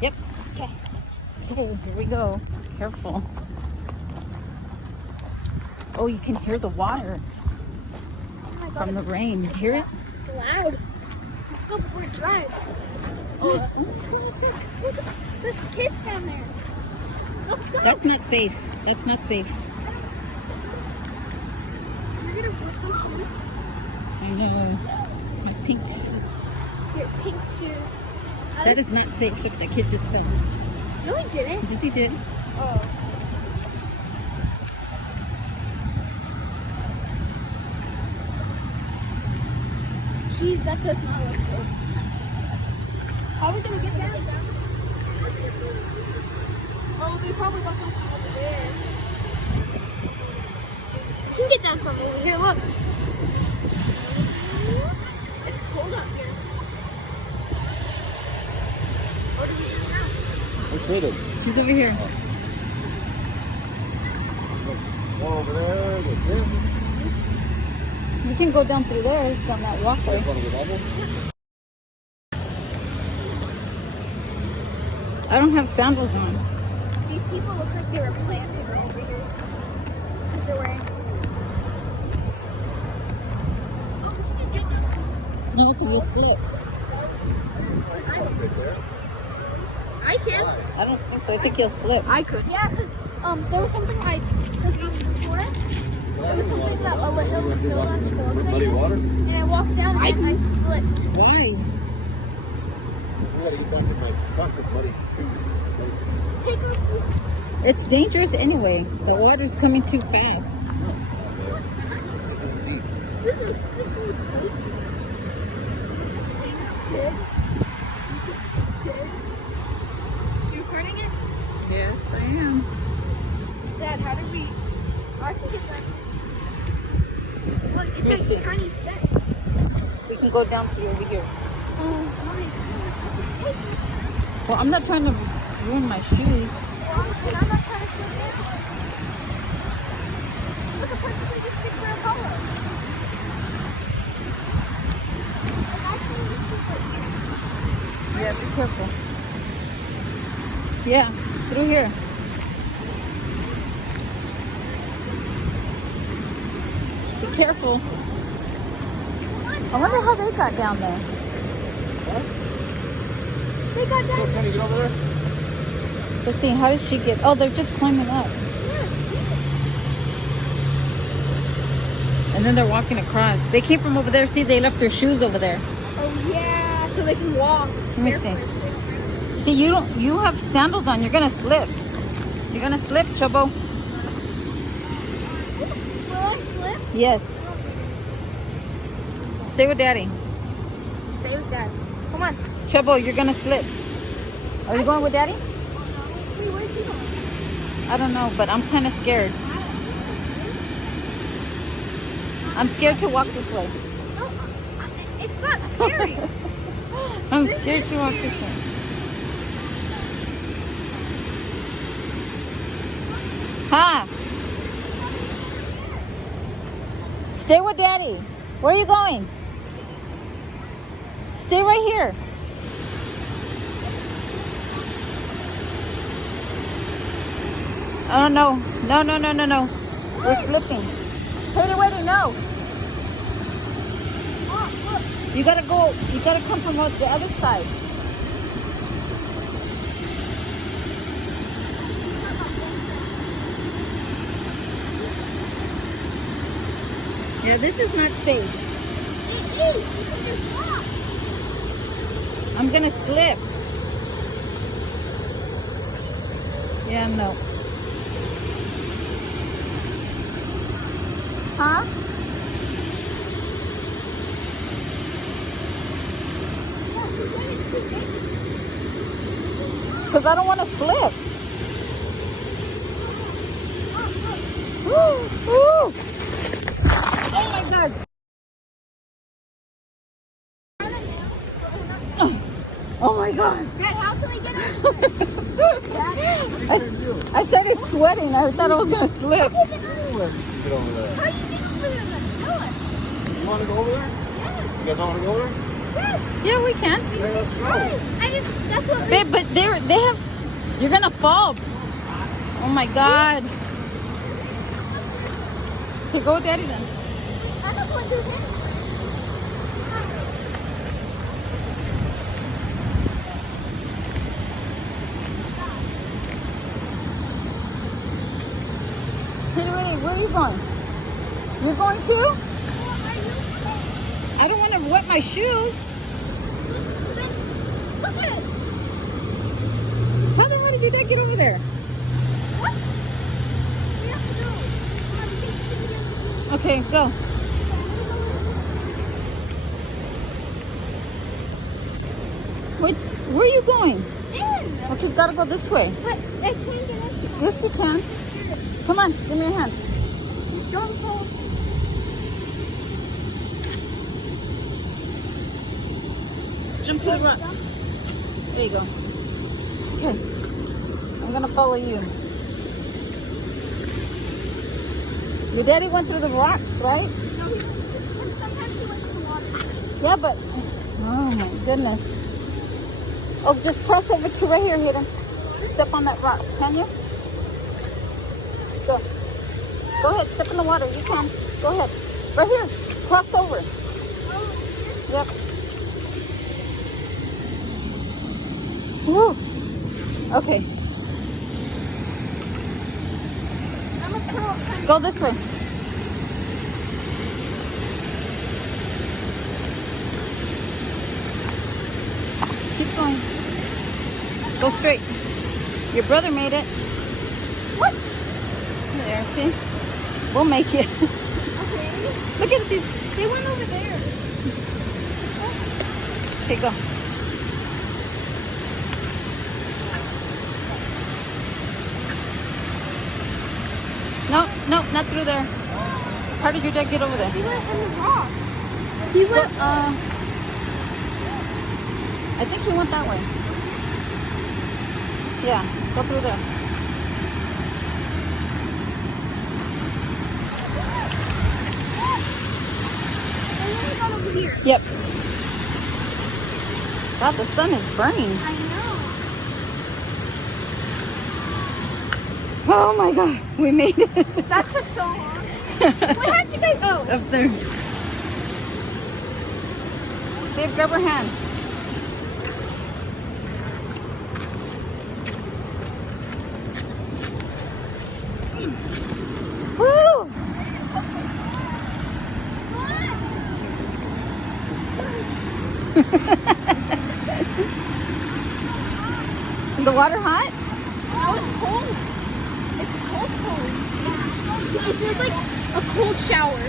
Yep. Okay. Okay, here we go. Careful. Oh, you can hear the water from the rain. You hear it? It's loud. Let's go before it dries. Oh, look, there's kids down there. Let's go. That's not safe. That's not safe. We're gonna put those shoes. I know. My pink. Your pink shoes. That is not safe. Look, that kid just fell. No, he didn't. Yes, he did. Oh. Jeez, that does not look good. How are we gonna get down? Oh, we probably got them from over there. We can get down from over here. Look. It's cold out here. Where do we go now? What's with it? He's over here. One over there, the gym. We can go down through there from that walkway. I don't have sandals on. These people look like they were planted over here. Because they're wearing. Oh, we can get down. No, because you slip. I can. I don't think so. I think you'll slip. I could. Yeah, because there was something like just before. There was something that it was filled on the floor. Muddy water? And I walked down and I slipped. Why? We gotta get back to my truck. It's muddy. Take off. It's dangerous anyway. The water's coming too fast. This is super cool. You recording it? Yes, I am. Dad, how did we? I think it's like. Look, it's like a tiny step. We can go down through over here. Oh, Well, I'm not trying to ruin my shoes. honestly, I'm not trying to sit there. Look, a person can just stick their collar. Like, I can just stick right here. Yeah, be careful. Yeah, through here. Be careful. I wonder how they got down there. They got down. Can you get over there? Let's see, how did she get? Oh, they're just climbing up. And then they're walking across. They came from over there. See, they left their shoes over there. Oh yeah, so they can walk. Let me see. See, you have sandals on. You're gonna slip. You're gonna slip, Chobo. Will I slip? Yes. Stay with Daddy. Stay with Dad. Come on. Chobo, you're gonna slip. Are you going with Daddy? Hey, where's she going? I don't know, but I'm kind of scared. I'm scared to walk this way. No, it's not scary. I'm scared to walk this way. Ha! Stay with Daddy. Where are you going? Stay right here. Oh no. No, no, no, no, no. We're slipping. Katie, wait, no. You gotta go, you gotta come from the other side. Yeah, this is not safe. I'm gonna slip. Yeah, no. Huh? Because I don't want to slip. Ooh, ooh. Oh my God. Oh my God. Dad, how can we get out? I started sweating. I thought I was going to slip. Get over there. How do you get over there? Tell us. You want to go over there? You guys want to go over there? Yes. Yeah, we can. Okay, let's go. That's what Babe, but they have. You're gonna fall. Oh my God. Okay, go with Daddy then. I don't want to do this. Hey, where are you going? You're going too? I don't want to wet my shoes. Look at it. How the hell did your dad get over there? What? We have to go. Okay, go. Where are you going? In. Okay, gotta go this way. But I can't get in. Yes, you can. Come on, give me your hand. Don't fall. Jump to the rock. There you go. Okay. I'm gonna follow you. Your daddy went through the rocks, right? No, sometimes he went to the water. Yeah, but oh my goodness. Oh, just cross over to right here, Hayden. Step on that rock, can you? Go. Go ahead, step in the water. You can. Go ahead. Right here. Cross over. Yep. Woo. Okay. I'm a pro. Go this way. Keep going. Go straight. Your brother made it. What? There, see? We'll make it. Okay. Look at these. They went over there. Okay, go. No, no, not through there. How did your dad get over there? He went in the rock. He Go, went. I think he went that way. Yeah, go through there. And then he got over here. Yep. God, the sun is burning. I know. Oh my God, we made it. That took so long. Where had you guys go? Up there. Babe, grab her hand. Woo! The water hot? Now it's cold. It's cold. It feels like a cold shower.